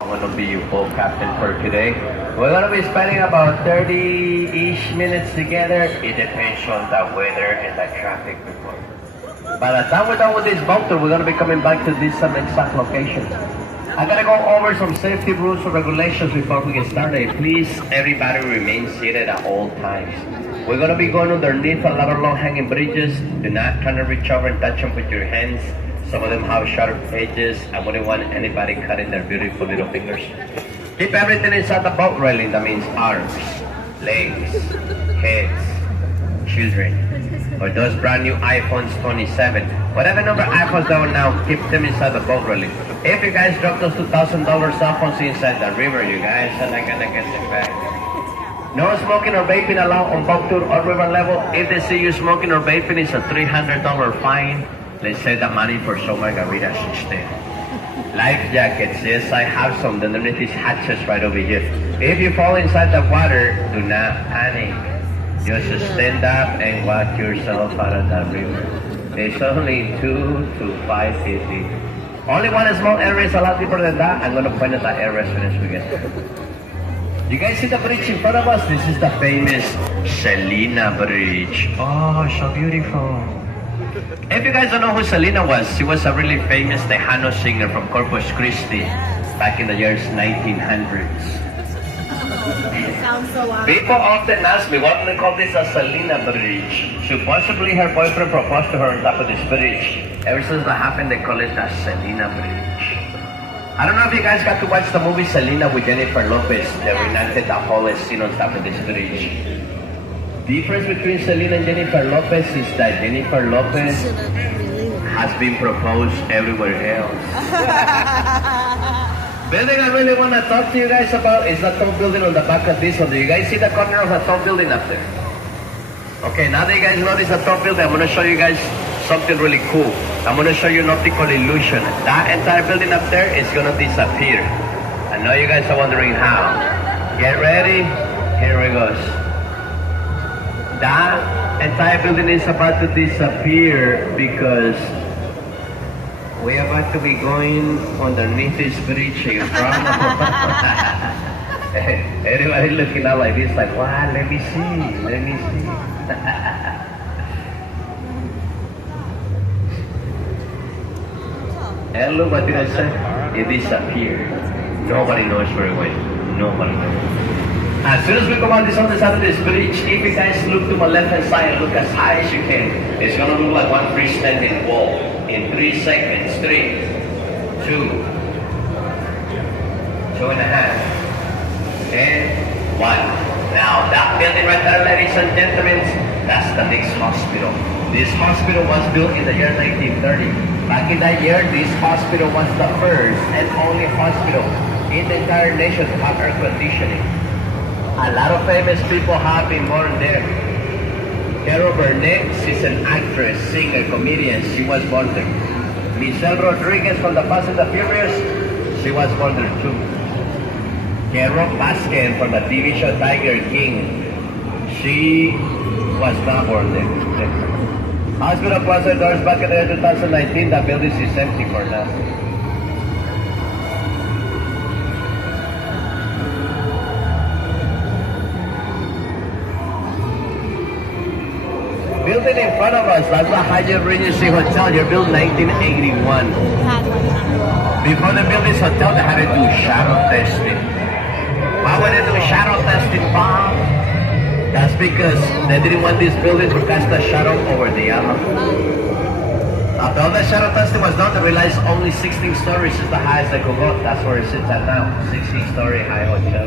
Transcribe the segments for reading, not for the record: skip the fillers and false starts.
I'm going to be your boat captain for today. We're going to be spending about 30-ish minutes together. It depends on the weather and the traffic report. By the time we're done with this boat tour, we're going to be coming back to this exact location. I'm going to go over some safety rules and regulations before we get started. Please, everybody remain seated at all times. We're going to be going underneath a lot of low-hanging bridges. Do not try to reach over and touch them with your hands. Some of them have sharp edges. I wouldn't want anybody cutting their beautiful little fingers. Keep everything inside the boat railing. That means arms, legs, heads, children, or those brand new iPhones 27. Whatever number iPhones there are now, keep them inside the boat railing. If you guys drop those $2,000 cell phones inside the river, you guys are not gonna get them back. No smoking or vaping allowed on boat tour or river level. If they see you smoking or vaping, it's a $300 fine. Let's save the money for some margaritas instead. Life jackets, yes, I have some underneath these hatches right over here. If you fall inside the water, do not panic. Just stand up and watch yourself out of the river. It's only 2 to 5 feet deep. Only one small area is a lot deeper than that. I'm going to point at that area as soon as we get there. You guys see the bridge in front of us? This is the famous Selena Bridge. Oh, so beautiful. If you guys don't know who Selena was, she was a really famous Tejano singer from Corpus Christi back in the years 1900s. Sounds so awesome. People often ask me, why do they call this a Selena Bridge? Supposedly her boyfriend proposed to her on top of this bridge. Ever since that happened, they call it the Selena Bridge. I don't know if you guys got to watch the movie Selena with Jennifer Lopez. They reenacted the whole scene on top of this bridge. Difference between Selena and Jennifer Lopez is that Jennifer Lopez has been proposed everywhere else. Building I really want to talk to you guys about is the tall building on the back of this one. Do you guys see the corner of the tall building up there? Okay, now that you guys notice the tall building, I'm going to show you guys something really cool. I'm going to show you an optical illusion. That entire building up there is going to disappear. I know you guys are wondering how. Get ready. Here we go. That entire building is about to disappear because we are about to be going underneath this bridge in front of everybody looking out like this, like, wow, let me see, let me see. And look, what did I say? It disappeared. Nobody knows where it went. Nobody knows. As soon as we come on this other side of this bridge, if you guys look to my left-hand side and look as high as you can, it's going to look like one freestanding wall. In 3 seconds, 3, 2, 2.5, and 1. Now, that building right there, ladies and gentlemen, that's the Knicks Hospital. This hospital was built in the year 1930. Back in that year, this hospital was the first and only hospital in the entire nation to have air conditioning. A lot of famous people have been born there. Carol Burnett, she's an actress, singer, comedian. She was born there. Michelle Rodriguez from the Fast and the Furious, she was born there too. Carol Baskin from the TV show Tiger King, she was not born there. Hospital closed their doors back in the year 2019. The building is empty for now. Building in front of us, that's the Hyatt Regency Hotel. You're built 1981. Before they built this hotel, they had to do shadow testing. Why would they do shadow testing, Bob? That's because they didn't want this building to cast a shadow over the other. After all the shadow testing was done, they realized only 16 stories is the highest they could go. That's where it sits at now, 16-story high hotel.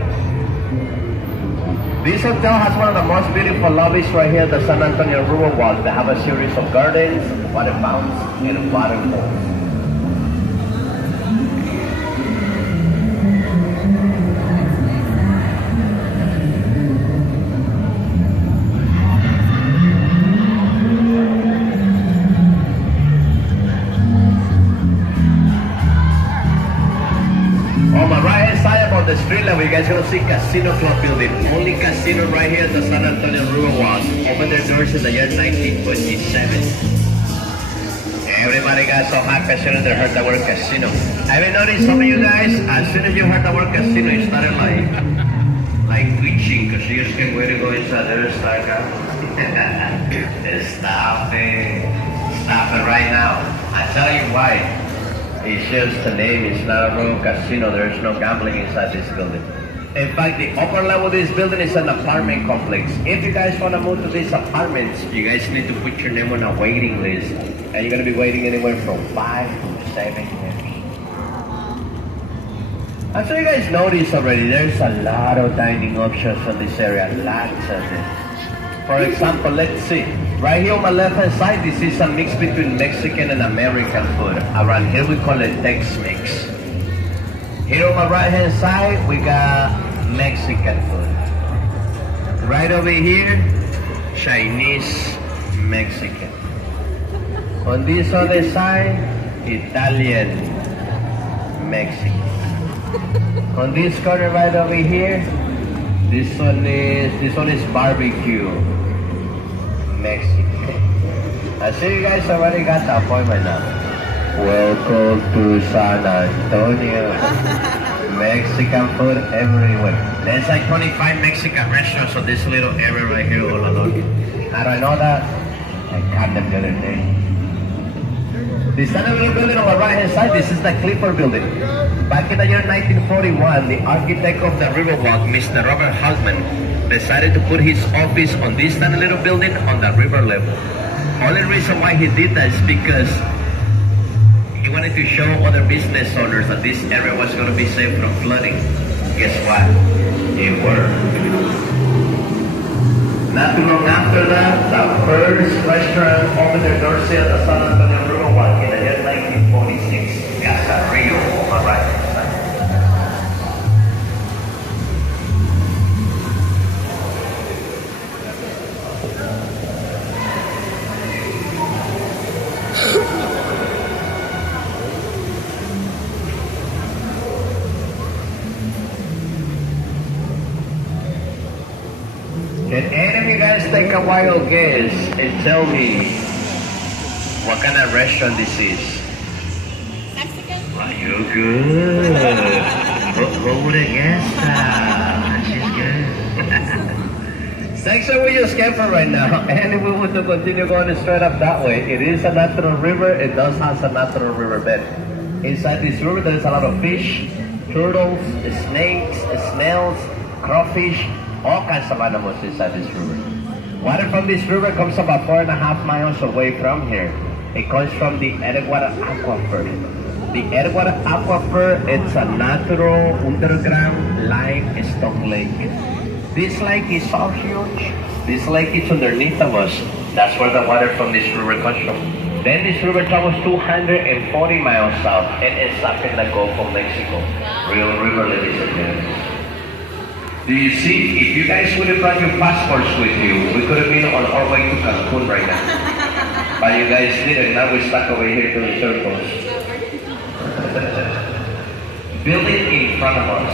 This hotel has one of the most beautiful lobbies right here at the San Antonio Riverwalk. They have a series of gardens, water fountains, and waterfalls. The street level, you guys are going to see Casino Club building. Only casino right here at the San Antonio Riverwalk. Opened their doors in the year 1927. Everybody got so hot casino they heard the word casino. Have you noticed some of you guys, as soon as you heard the word casino, you started like twitching because you just can't wait to go inside there and start Stop it. Stop it right now. I tell you why. It's just the name. It's not a real casino. There's no gambling inside this building. In fact, the upper level of this building is an apartment complex. If you guys want to move to these apartments, you guys need to put your name on a waiting list. And you're going to be waiting anywhere from 5 to 7 years. I'm sure you guys know this already. There's a lot of dining options in this area. Lots of it. For example, let's see. Right here on my left-hand side, this is a mix between Mexican and American food. Around here, we call it Tex-Mex. Here on my right-hand side, we got Mexican food. Right over here, Chinese Mexican. On this other side, Italian Mexican. On this corner right over here, this one is barbecue Mexican. I see you guys already got the appointment now. Welcome to San Antonio. Mexican food everywhere. There's like 25 Mexican restaurants on this little area right here, Olador. How do I know that? I got them the other day. This other little building on the right-hand side, this is the Clipper building. Back in the year 1941, the architect of the Riverwalk, Mr. Robert Haltman, decided to put his office on this tiny little building on the river level. Only reason why he did that is because he wanted to show other business owners that this area was going to be safe from flooding. Guess what? It worked. Not too long after that, the first restaurant opened their doors at the San Antonio Riverwalk in the year 1946. Casa Rio on my right side. Can any of you guys take a wild guess and tell me what kind of restaurant this is? Mexican? Wow, you're good. Who would have guessed that? She's good. Thanks for where you came from right now. And if we were to continue going straight up that way, it is a natural river. It does have a natural river bed. Inside this river, there is a lot of fish, turtles, snakes, snails, crawfish, all kinds of animals inside this river. Water from this river comes about 4.5 miles away from here. It comes from the Edgewater Aquifer. The Edgewater Aquifer, it's a natural underground limestone lake. This lake is so huge. This lake is underneath of us. That's where the water from this river comes from. Then this river travels 240 miles south and ends up in the Gulf of Mexico. Real river, ladies and gentlemen. Do you see? If you guys would have brought your passports with you, we could have been on our way to Cancun right now. But you guys didn't. Now we're stuck over here doing circles. Building in front of us,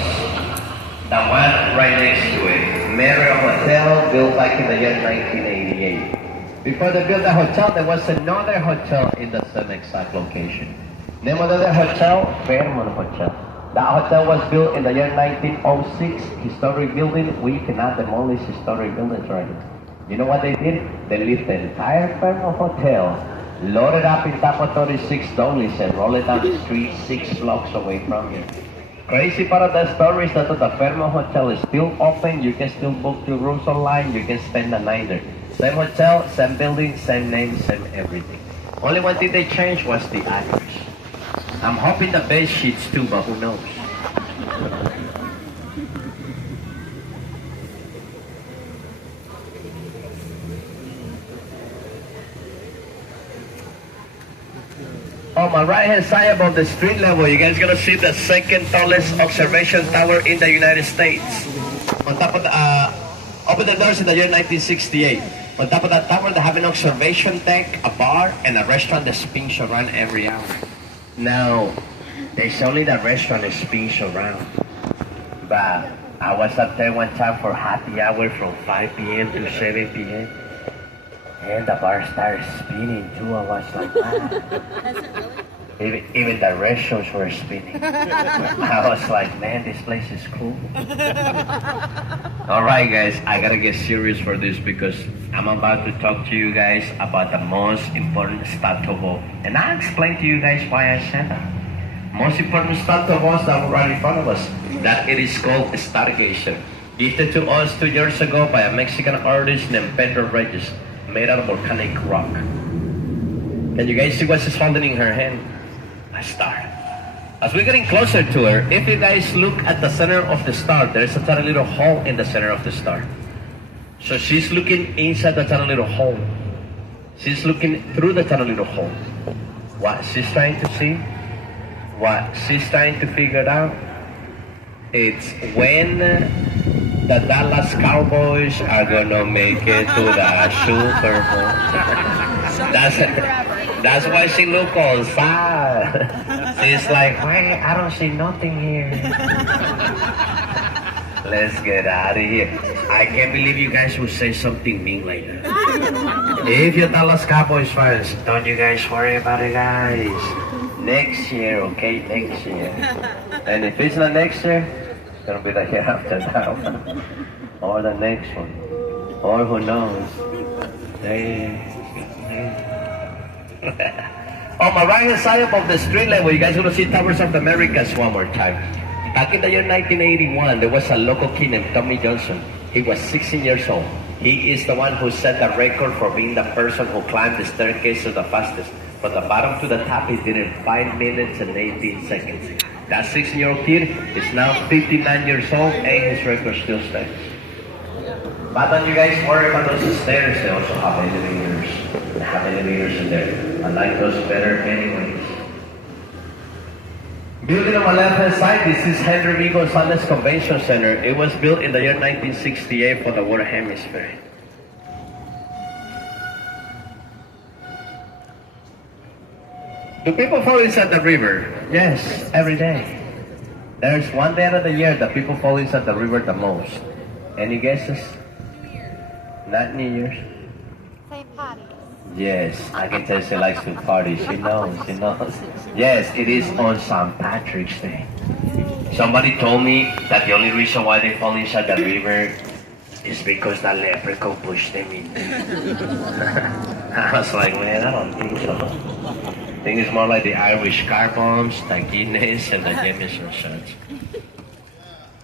the one right next to it, Marriott Hotel, built back in the year 1988. Before they built the hotel, there was another hotel in the same exact location. Name of the other hotel, Fairmont Hotel. That hotel was built in the year 1906, historic building. We cannot demolish historic buildings right now. You know what they did? They lifted the entire Fairmont Hotel, loaded up in Taco 36 Dulles, and rolled it down the street 6 blocks away from here. Crazy part of the story is that the Fairmont Hotel is still open. You can still book your rooms online. You can spend the night there. Same hotel, same building, same name, same everything. Only one thing they changed was the address. I'm hoping the bed sheets too, but who knows? On my right hand side above the street level, you guys gonna see the second tallest observation tower in the United States. On top of the, opened the doors in the year 1968. On top of that tower, they have an observation deck, a bar, and a restaurant that spins around every hour. Now, there's only the restaurant that spins around. But I was up there one time for happy hour from 5 p.m. to 7 p.m. And the bar started spinning too. I was like, wow. Does it really? Even the restaurants were spinning. I was like, man, this place is cool. Alright guys, I gotta get serious for this because I'm about to talk to you guys about the most important stunt of all. And I'll explain to you guys why I said that. Most important stunt of all that right in front of us. That it is called Stargation. Gifted to us 2 years ago by a Mexican artist named Pedro Reyes, made out of volcanic rock. Can you guys see what she's holding in her hand? A star. As we're getting closer to her, if you guys look at the center of the star, there's a tiny little hole in the center of the star. So she's looking inside the tiny little hole. She's looking through the tiny little hole. What she's trying to see, what she's trying to figure out, it's when the Dallas Cowboys are gonna make it to the Super Bowl. That's why she look all sad. She's like, wait, I don't see nothing here. Let's get out of here. I can't believe you guys would say something mean like that. If you're Dallas Cowboys fans, don't you guys worry about it, guys. Next year, okay? Next year. And if it's not next year, it's gonna be the year after that one. Or the next one. Or who knows? On my right hand side above the street level, you guys want to see Towers of the Americas one more time. Back in the year 1981, there was a local kid named Tommy Johnson. He was 16 years old. He is the one who set the record for being the person who climbed the staircase the fastest. From the bottom to the top, he did it in 5 minutes and 18 seconds. That 16-year-old kid is now 59 years old and his record still stands. But don't you guys worry about those stairs, they also have elevators. They have elevators in there. I like those better anyways. Building on my left hand side, this is Henry V. Gonzalez Convention Center. It was built in the year 1968 for the World Hemisphere. Do people fall inside the river? Yes, every day. There's one day of the year that people fall inside the river the most. Any guesses? Not New Year's. St. Patty's. Yes, I can tell she likes to party. She knows, she knows. Yes, it is on St. Patrick's Day. Somebody told me that the only reason why they fall inside the river is because the leprechaun pushed them in. I was like, man, I don't think so. I think it's more like the Irish car bombs, the Guinness, and the Jameson shots.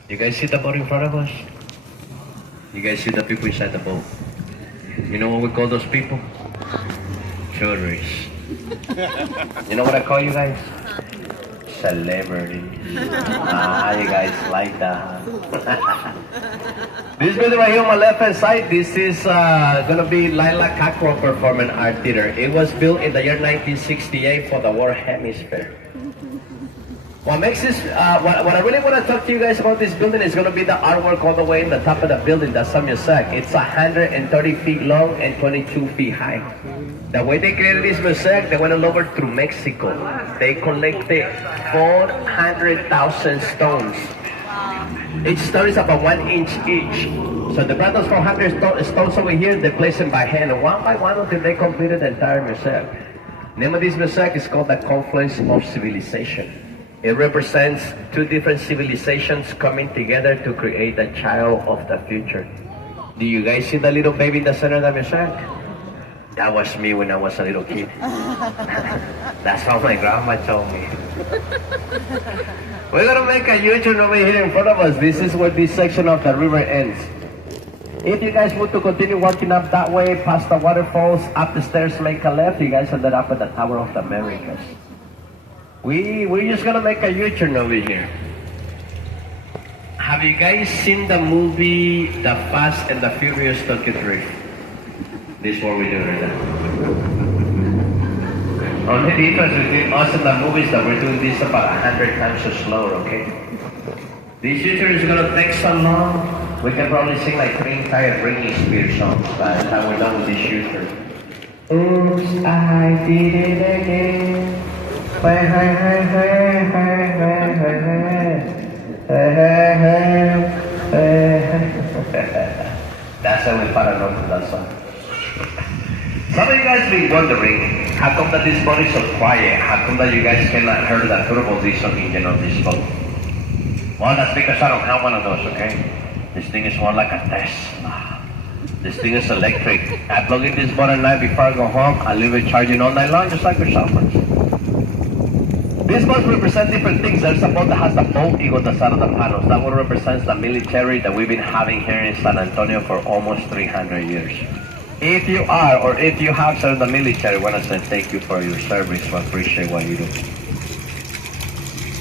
You guys see the boat in front of us? You guys see the people inside the boat? You know what we call those people? Tourists. You know what I call you guys? Celebrities. You guys like that. This building right here on my left hand side, this is gonna be Lila Cockrell Performing Art Theater. It was built in the year 1968 for the World Hemisphere. What makes this, what I really want to talk to you guys about this building is going to be the artwork all the way in the top of the building, the mosaic. It's 130 feet long and 22 feet high. The way they created this mosaic, they went all over through Mexico. They collected 400,000 stones. Each stone is about 1 inch each. So they brought those 400 stones over here, they placed them by hand. And one by one until they completed the entire mosaic. The name of this mosaic is called the Confluence of Civilization. It represents two different civilizations coming together to create the child of the future. Do you guys see the little baby in the center of the mosaic? That was me when I was a little kid. That's how my grandma told me. We're gonna make a U-turn over here in front of us. This is where this section of the river ends. If you guys want to continue walking up that way, past the waterfalls, up the stairs, make a left, you guys ended up at the Tower of the Americas. We're just gonna make a U-turn over here. Have you guys seen the movie The Fast and the Furious Tokyo Drift? This is what we're doing right now. Only difference between us and the movies that we're doing this about 100 times so slower, okay? This U-turn is gonna take so long, we can probably sing like 3 entire Britney Spears songs by the time we're done with this U-turn. Oops, I did it again. That's how we found a note for that song. Some of you guys be wondering, how come that this boat is so quiet? How come that you guys cannot hear the turbo diesel engine of this boat? Well, that's because I don't have one of those, okay? This thing is more like a Tesla. This thing is electric. I plug in this boat at night before I go home. I leave it charging all night long, just like your cell phones. These boats represent different things. There's a boat that has the boat eagle at the side of the panels. That one represents the military that we've been having here in San Antonio for almost 300 years. If you are, or if you have served the military, I want to say thank you for your service. We appreciate what you do.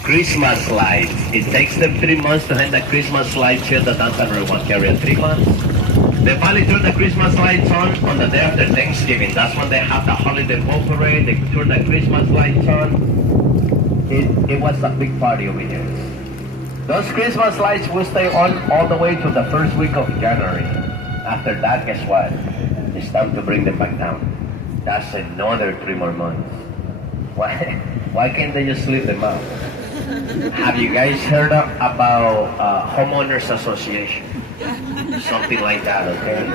Christmas lights. It takes them 3 months to hang the Christmas lights here at the downtown River Area. 3 months. They finally turn the Christmas lights on the day after Thanksgiving. That's when they have the holiday boat parade. They turn the Christmas lights on. It was a big party over here. Those Christmas lights will stay on all the way to the first week of January. After that, guess what? It's time to bring them back down. That's another 3 more months. Why can't they just leave them out? Have you guys heard about homeowners association? Something like that, okay?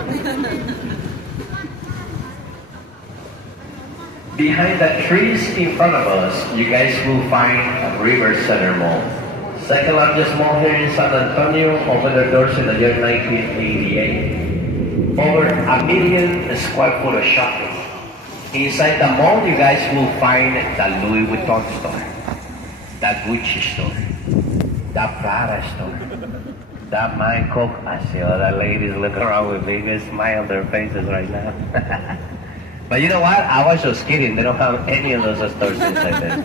Behind the trees in front of us, you guys will find a River Center Mall. Second largest mall here in San Antonio, opened their doors in the year 1988. Over 1 million square foot of shopping. Inside the mall, you guys will find the Louis Vuitton store, the Gucci store, the Prada store, the Michael. I see all the ladies looking around with big smile on their faces right now. But you know what? I was just kidding. They don't have any of those stores inside there.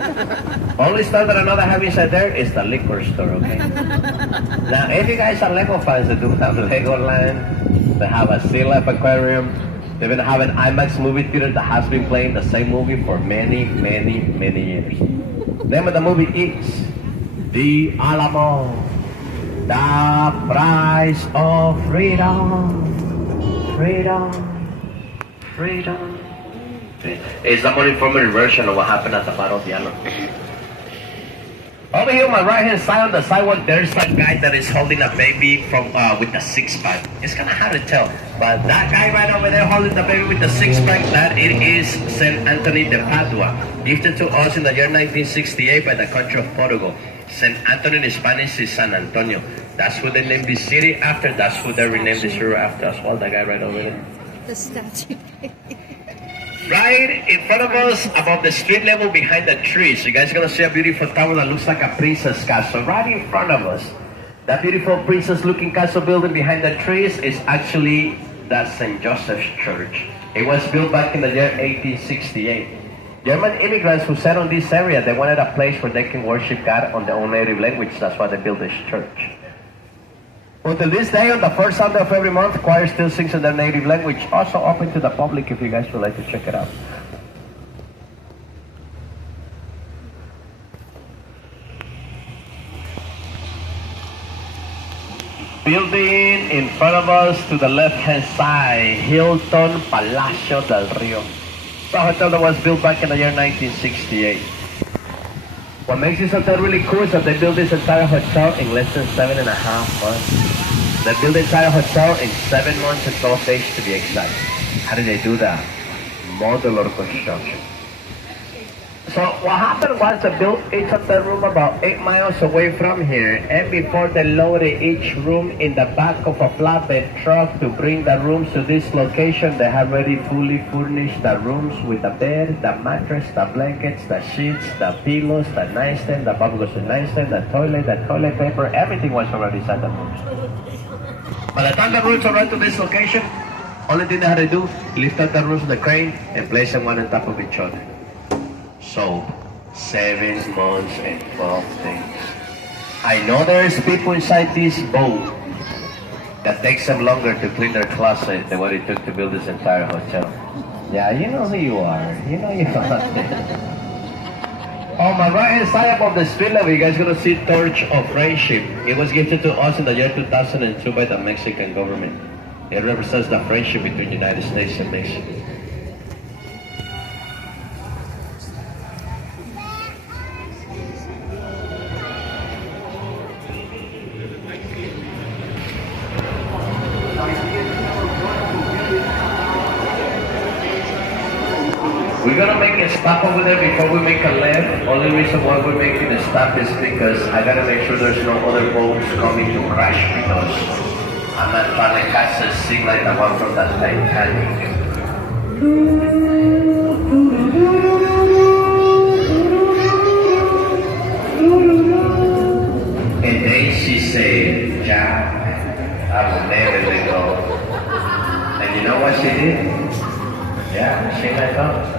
Only store that I know they have inside there is the liquor store, okay? Now, if you guys are Lego fans, they do have Legoland. They have a Sea Life Aquarium. They even have an IMAX movie theater that has been playing the same movie for many, many, many years. The name of the movie is The Alamo, The Price of Freedom. Freedom. Freedom. It's the more informative version of what happened at the Battle of the Alamo. Over here on my right hand side on the sidewalk, there's a guy that is holding a baby from with a six-pack. It's kind of hard to tell, but that guy right over there holding the baby with the six-pack, that it is St. Anthony de Padua, gifted to us in the year 1968 by the country of Portugal. St. Anthony in Spanish is San Antonio. That's who they named this city after. That's who they renamed this river after as well. That guy right over there. The statue. Right in front of us, above the street level, behind the trees, you guys are gonna see a beautiful tower that looks like a princess castle. Right in front of us, that beautiful princess-looking castle building behind the trees is actually the St. Joseph's Church. It was built back in the year 1868. German immigrants who settled on this area, they wanted a place where they can worship God on their own native language. That's why they built this church. Until this day, on the first Sunday of every month, choir still sings in their native language. Also open to the public if you guys would like to check it out. Building in front of us to the left-hand side, Hilton Palacio del Rio. It's a hotel that was built back in the year 1968. What makes this hotel really cool is that they built this entire hotel in less than 7.5 months. They built the entire hotel in 7 months and 12 days to be exact. How did they do that? Modular construction. So what happened was they built each hotel room about 8 miles away from here, and before they loaded each room in the back of a flatbed truck to bring the rooms to this location, they have already fully furnished the rooms with the bed, the mattress, the blankets, the sheets, the pillows, the nightstand, the bubblegum nightstand, the toilet paper, everything was already inside the rooms. By the time the rooms arrived to this location, only thing they had to do, lift up the rooms with the crane and place them one on top of each other. So, 7 months and 12 days. I know there's people inside this boat that takes them longer to clean their closet than what it took to build this entire hotel. Yeah, you know who you are. You know you are. On my right hand side above the street level, you guys are going to see Torch of Friendship. It was gifted to us in the year 2002 by the Mexican government. It represents the friendship between the United States and Mexico. We're gonna make a stop over there before we make a left. Only reason why we're making a stop is because I gotta make sure there's no other boats coming to crash because I'm not trying to catch a scene like the one from that Titanic. And then she said, Jack, I will never let go. And you know what she did? Yeah, she let go.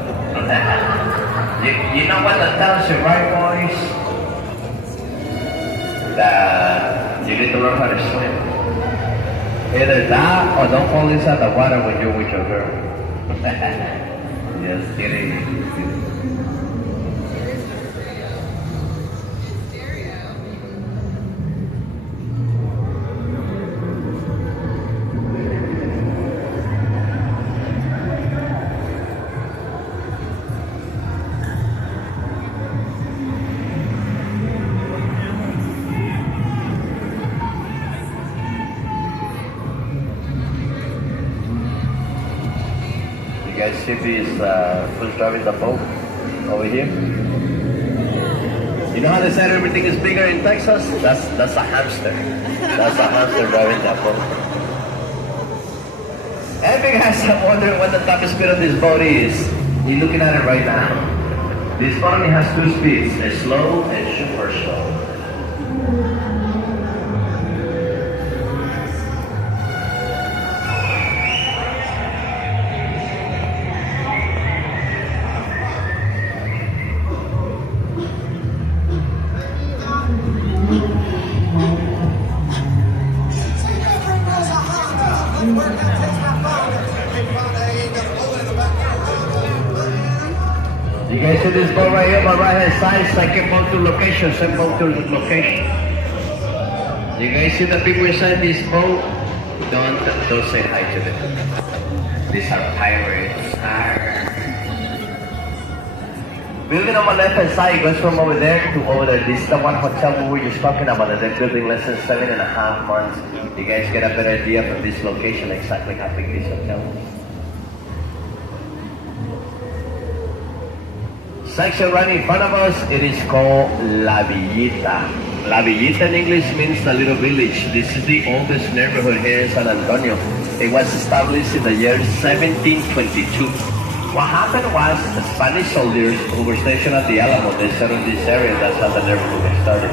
you know what that tells you, right, boys? That you need to learn how to swim. Either that or don't fall inside the water when you're with your girl. Just kidding. You guys see this who's driving the boat over here? You know how they said everything is bigger in Texas? That's a hamster. That's a hamster driving that boat. And you guys are wondering what the top speed of this boat is. You're looking at it right now. This boat only has two speeds, a slow and super slow. You guys see this boat right here on my right hand side? Second boat to location, second boat to location. You guys see the people inside this boat? Don't say hi to them. These are pirates. Arr. Building on my left hand side goes from over there to over there. This is the one hotel we were just talking about. They're building less than 7.5 months. You guys get a better idea from this location exactly how big this hotel is. Section right in front of us, it is called La Villita. La Villita in English means the little village. This is the oldest neighborhood here in San Antonio. It was established in the year 1722. What happened was the Spanish soldiers who were stationed at the Alamo, they settled in this area. That's how the neighborhood got started.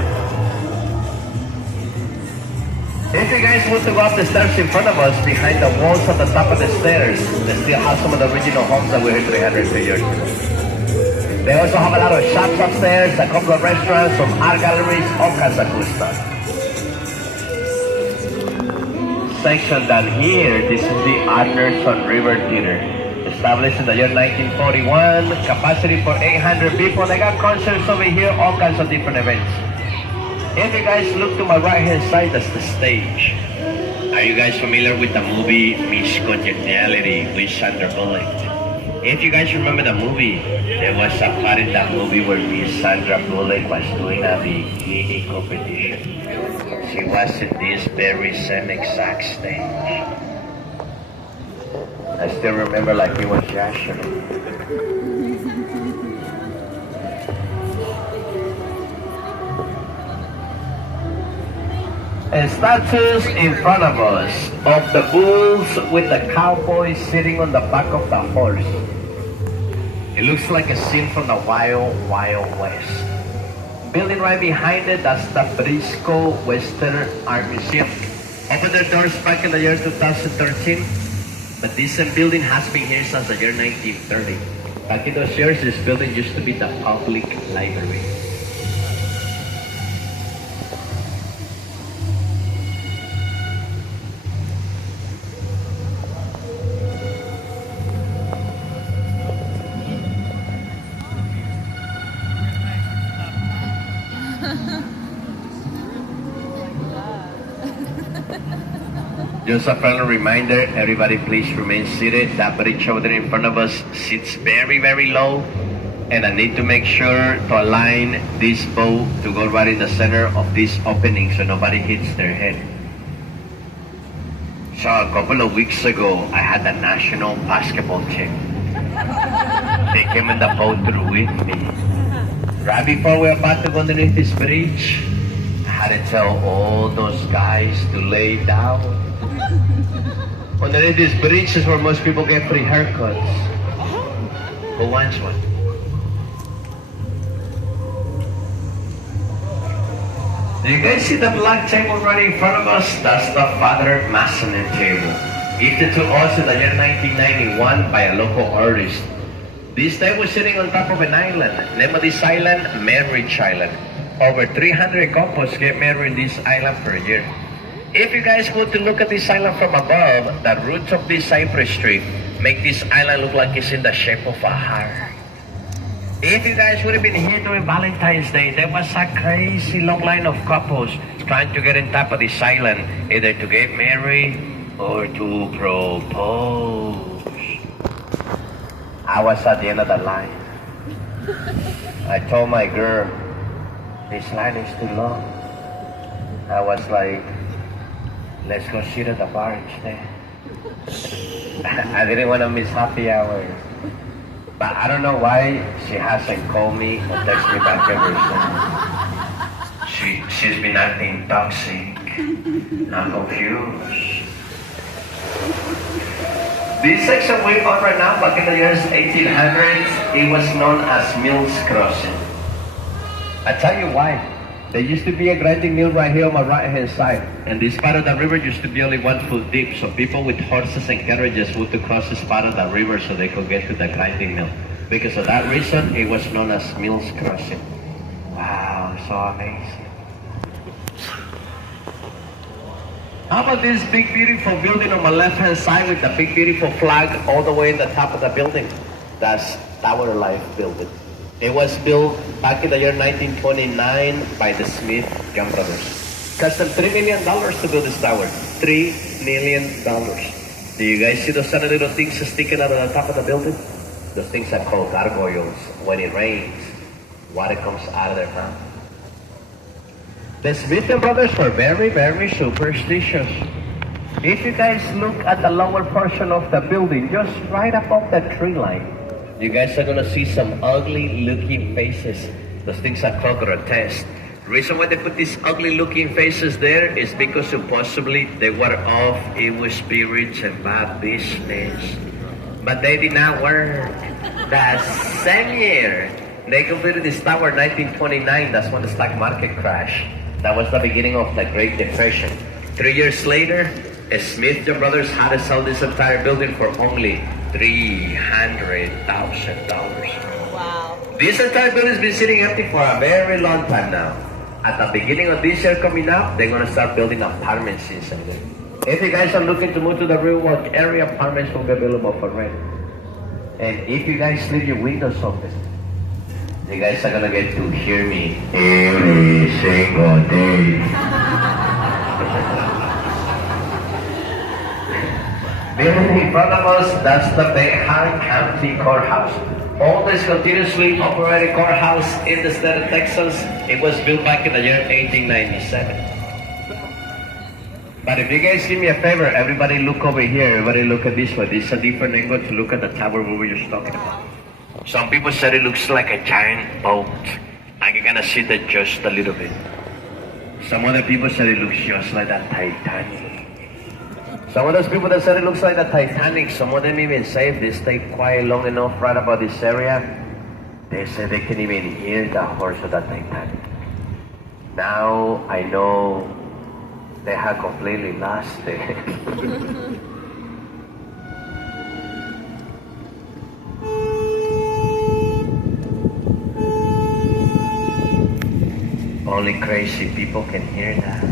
If you guys want to go up the stairs in front of us, behind the walls at the top of the stairs, they still have some of the original homes that were here 300 years ago. They also have a lot of shops upstairs, a couple of restaurants, some art galleries, all kinds of cool stuff. Section down here, this is the Anderson River Theater. Established in the year 1941, capacity for 800 people. They got concerts over here, all kinds of different events. If you guys look to my right hand side, that's the stage. Are you guys familiar with the movie Miss Congeniality with Sandra Bullock? If you guys remember the movie, there was a part in that movie where Miss Sandra Bullock was doing a bikini competition. She was in this very same exact stage. I still remember like it was yesterday. And statues in front of us of the bulls with the cowboys sitting on the back of the horse. It looks like a scene from the Wild Wild West. Building right behind it, that's the Briscoe Western Art Museum. Opened their doors back in the year 2013, but this building has been here since the year 1930. Back in those years, this building used to be the public library. Just a friendly reminder, everybody please remain seated. That bridge over there in front of us sits very, very low. And I need to make sure to align this boat to go right in the center of this opening so nobody hits their head. So a couple of weeks ago, I had a national basketball team. They came in the boat with me. Right before we were about to go underneath this bridge, I had to tell all those guys to lay down. Underneath this bridge is where most people get free haircuts. Who wants one? Do you guys see the black table right in front of us? That's the Father Massonin table. Gifted to us in the year 1991 by a local artist. This table was sitting on top of an island. Name of this island, Marriage Island. Over 300 couples get married in this island per year. If you guys were to look at this island from above, the roots of this cypress tree make this island look like it's in the shape of a heart. If you guys would have been here during Valentine's Day, there was a crazy long line of couples trying to get on top of this island, either to get married or to propose. I was at the end of the line. I told my girl, this line is too long. I was like, let's go sit at the bar instead. I didn't want to miss happy hour. But I don't know why she hasn't called me or texted me back ever since. She's been acting toxic. I'm confused. This section we're on right now, back in the years 1800s, it was known as Mills Crossing. I tell you why. There used to be a grinding mill right here on my right hand side. And this part of the river used to be only 1 foot deep. So people with horses and carriages would to cross this part of the river so they could get to the grinding mill. Because of that reason, it was known as Mills Crossing. Wow, so amazing. How about this big beautiful building on my left hand side with the big beautiful flag all the way in the top of the building? That's Tower Life building. It was built back in the year 1929 by the Smith Young Brothers. Cost them $3 million to build this tower. $3 million. Do you guys see those tiny little things sticking out of the top of the building? Those things are called gargoyles. When it rains, water comes out of their mouth. The Smith Brothers were very, very superstitious. If you guys look at the lower portion of the building, just right above the tree line, you guys are going to see some ugly looking faces. Those things are called grotesque. The reason why they put these ugly looking faces there is because supposedly they were of evil spirits and bad business. But they did not work. The same year, they completed this tower, 1929. That's when the stock market crashed. That was the beginning of the Great Depression. 3 years later, Smith Brothers had to sell this entire building for only $300,000. Wow. This entire building has been sitting empty for a very long time now. At the beginning of this year coming up, they're going to start building apartments inside there. If you guys are looking to move to the real world area, apartments will be available for rent. And if you guys leave your windows open, you guys are going to get to hear me every single day. Building in front of us, that's the Benham County Courthouse. Oldest continuously operated courthouse in the state of Texas. It was built back in the year 1897. But if you guys do me a favor, everybody look over here, everybody look at this one. This is a different angle to look at the tower we were just talking about. Some people said it looks like a giant boat. And you're gonna see that just a little bit. Some other people said it looks just like that Titanic. Some of those people that said it looks like the Titanic, some of them even say if they stay quiet long enough right about this area, they say they can even hear the horse of the Titanic. Now I know they have completely lost it. Only crazy people can hear that.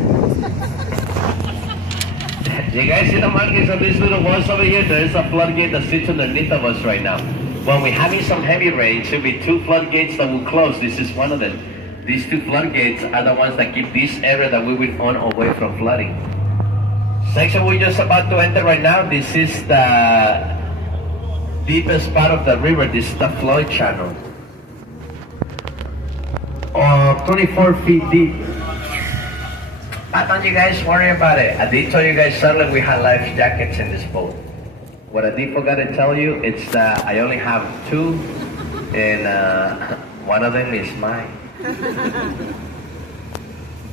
You guys see the markings of these little walls over here? There is a floodgate that sits underneath of us right now. When we're having some heavy rain, there should be 2 floodgates that will close. This is one of them. These 2 floodgates are the ones that keep this area that we will on away from flooding. Section we're just about to enter right now, this is the deepest part of the river. This is the flood channel. 24 feet deep. But don't you guys worry about it. I did tell you guys earlier we had life jackets in this boat. What I did forget to tell you, it's that I only have 2 and one of them is mine.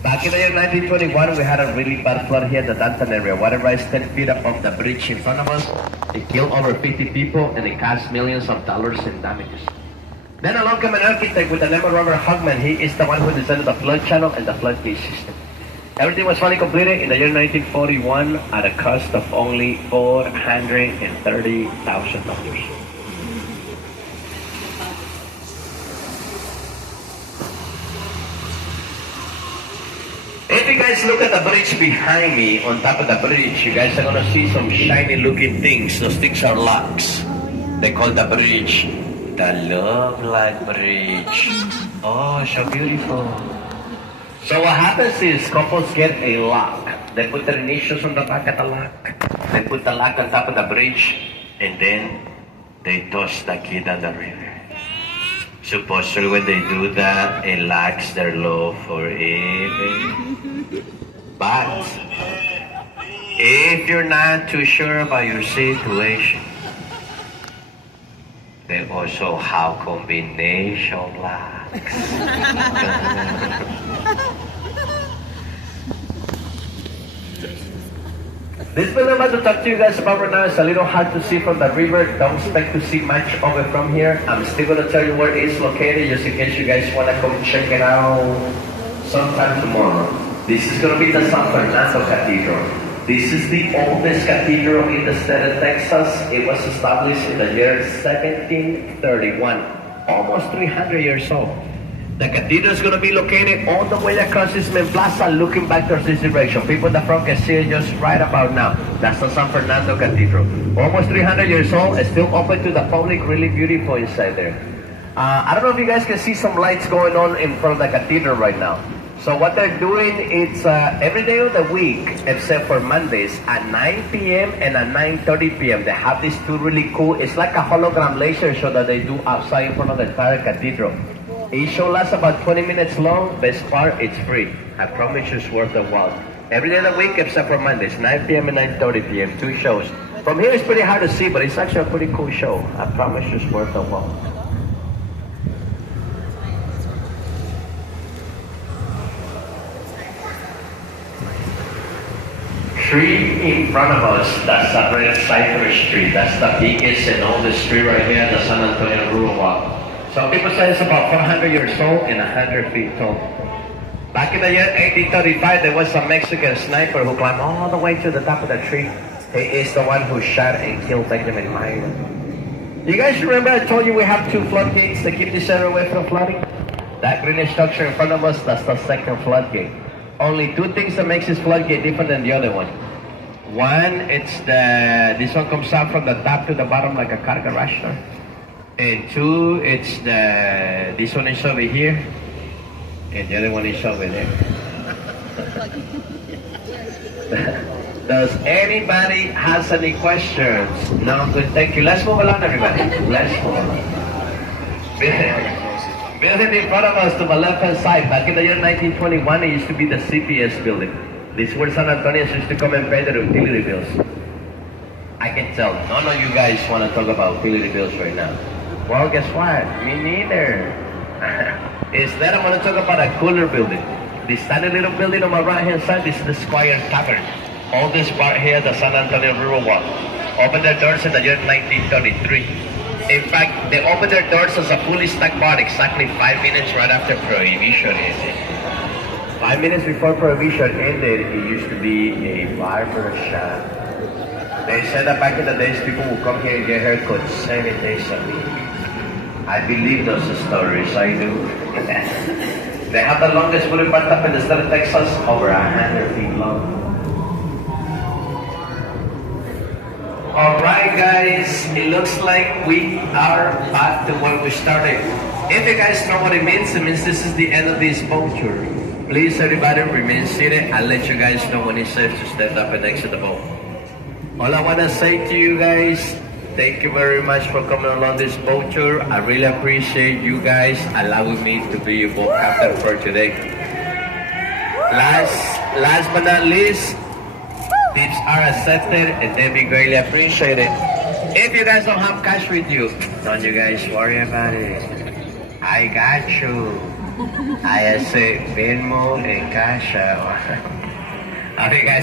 Back in the year 1921, we had a really bad flood here in the downtown area. Water rise 10 feet above the bridge in front of us. It killed over 50 people and it caused millions of dollars in damages. Then along came an architect with the name of Robert Hogman. He is the one who designed the flood channel and the floodgate system. Everything was finally completed in the year 1941 at a cost of only $430,000. If you guys look at the bridge behind me, on top of the bridge, you guys are gonna see some shiny looking things. Those things are locks. They call the bridge the Love Light Bridge. Oh, so beautiful. So what happens is couples get a lock. They put their initials on the back of the lock. They put the lock on top of the bridge, and then they toss the kid on the river. Supposedly when they do that, it locks their love forever. But if you're not too sure about your situation, they also have combination locks. This building I'm about to talk to you guys about right now is a little hard to see from the river. Don't expect to see much of it from here. I'm still going to tell you where it is located just in case you guys want to come check it out sometime tomorrow. This is going to be the San Fernando Cathedral. This is the oldest cathedral in the state of Texas. It was established in the year 1731, almost 300 years old. The cathedral is going to be located all the way across this main plaza, looking back towards this direction. People in the front can see it just right about now. That's the San Fernando Cathedral. Almost 300 years old, it's still open to the public, really beautiful inside there. I don't know if you guys can see some lights going on in front of the cathedral right now. So what they're doing, it's every day of the week, except for Mondays, at 9 p.m. and at 9:30 p.m. They have these two really cool, it's like a hologram laser show that they do outside in front of the entire cathedral. Each show lasts about 20 minutes long. Best part, it's free. I promise you it's worth the while. Every day of the week except for Mondays, 9 p.m. and 9:30 p.m. Two shows. From here it's pretty hard to see, but it's actually a pretty cool show. I promise you it's worth the while. Street in front of us, that's the Red Cypress Street. That's the biggest and oldest street right here, the San Antonio Rural Walk. Some people say it's about 400 years old and 100 feet tall. Back in the year 1835, there was a Mexican sniper who climbed all the way to the top of the tree. He is the one who shot and killed Benjamin Milo. You guys remember I told you we have two floodgates to keep this area away from flooding? That green structure in front of us, that's the second floodgate. Only two things that makes this floodgate different than the other one. One, it's this one comes out from the top to the bottom like a car garage door. And two, it's this one is over here, and the other one is over there. Does anybody has any questions? No, good, thank you. Let's move along, everybody. Let's move along. Building in front of us to the left-hand side. Back in the year 1921, it used to be the CPS building. This is where San Antonio used to come and pay their utility bills. I can tell none of you guys want to talk about utility bills right now. Well, guess what? Me neither. Instead, I'm going to talk about a cooler building. This tiny little building on my right-hand side, this is the Squire Tavern. All this part here, the San Antonio Rural Walk. Opened their doors in the year 1933. In fact, they opened their doors as a fully stocked bar exactly 5 minutes right after Prohibition ended. 5 minutes before Prohibition ended, it used to be a barber shop. They said that back in the days, people would come here and get haircuts 7 days a week. I believe those stories, I do. They have the longest wooden bathtub in the state of Texas, over 100 feet long. Alright guys, it looks like we are back to where we started. If you guys know what it means this is the end of this boat tour. Please everybody remain seated. I'll let you guys know when it's safe to step up and exit the boat. All I want to say to you guys, thank you very much for coming along this boat tour. I really appreciate you guys allowing me to be your boat captain for today. Last but not least, tips are accepted and they be greatly appreciated. If you guys don't have cash with you, don't you guys worry about it. I got you. I accept Venmo and Cash App. Okay, guys.